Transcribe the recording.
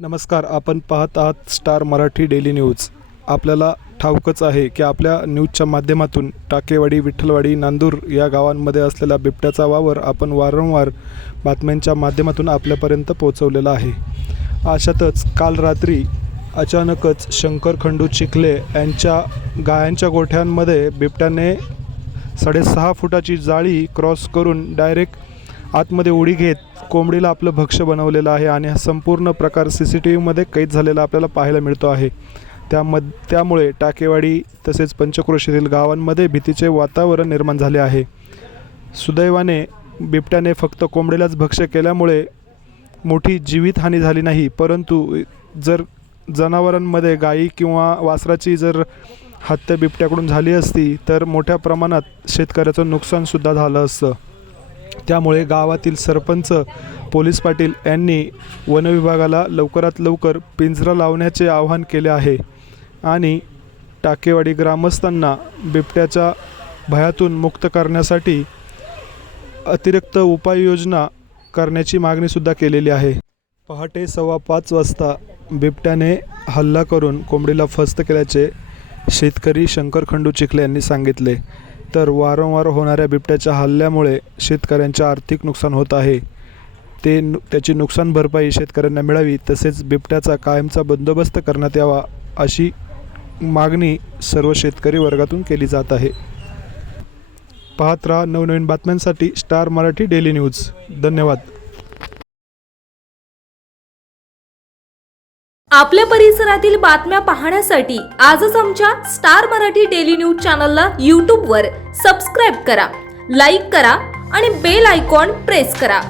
नमस्कार आपण पाहत आहात स्टार मराठी डेली न्यूज. आपल्याला ठाऊकच आहे की आपल्या न्यूजच्या माध्यमातून टाकेवाडी विठ्ठलवाडी नांदूर या गावांमध्ये असलेला बिबट्याचा वावर आपण वारंवार बातम्यांच्या माध्यमातून आपल्यापर्यंत पोहोचवलेला आहे. अशातच काल रात्री अचानकच शंकर खंडू चिखले यांच्या गायांच्या गोठ्यांमध्ये बिबट्याने साडेसहा फुटाची जाळी क्रॉस करून डायरेक्ट आतमध्ये उडी घेत कोंबडीला आपलं भक्ष्य बनवलेलं आहे आणि हा संपूर्ण प्रकार सी सी टी व्हीमध्ये कैद झालेला आपल्याला पाहायला मिळतो आहे. त्यामध त्यामुळे टाकेवाडी तसेच पंचक्रोशीतील गावांमध्ये भीतीचे वातावरण निर्माण झाले आहे. सुदैवाने बिबट्याने फक्त कोंबडीलाच भक्ष्य केल्यामुळे मोठी जीवितहानी झाली नाही परंतु जर जनावरांमध्ये गायी किंवा वासराची जर हत्या बिबट्याकडून झाली असती तर मोठ्या प्रमाणात शेतकऱ्याचं नुकसानसुद्धा झालं असतं. त्यामुळे गावातील सरपंच पोलीस पाटील यांनी वनविभागाला लवकरात लवकर पिंजरा लावण्याचे आवाहन केले आहे आणि टाकेवाडी ग्रामस्थांना बिबट्याच्या भयातून मुक्त करण्यासाठी अतिरिक्त उपाययोजना करण्याची मागणीसुद्धा केलेली आहे. पहाटे सव्वा पाच वाजता बिबट्याने हल्ला करून कोंबडीला फस्त केल्याचे शेतकरी शंकर खंडू चिखले यांनी सांगितले. तर वारंवार होणाऱ्या बिबट्याच्या हल्ल्यामुळे शेतकऱ्यांचे आर्थिक नुकसान होत आहे. ते नु त्याची नुकसान भरपाई शेतकऱ्यांना मिळावी तसेच बिबट्याचा कायमचा बंदोबस्त करण्यात यावा अशी मागणी सर्व शेतकरी वर्गातून केली जात आहे. पाहत राहा नवनवीन बातम्यांसाठी स्टार मराठी डेली न्यूज. धन्यवाद. आपल्या परिसरातील बातम्या पाहण्यासाठी आजच आमच्या स्टार मराठी डेली न्यूज चॅनलला यूट्यूबवर सबस्क्राईब करा लाईक करा आणि बेल आयकॉन प्रेस करा.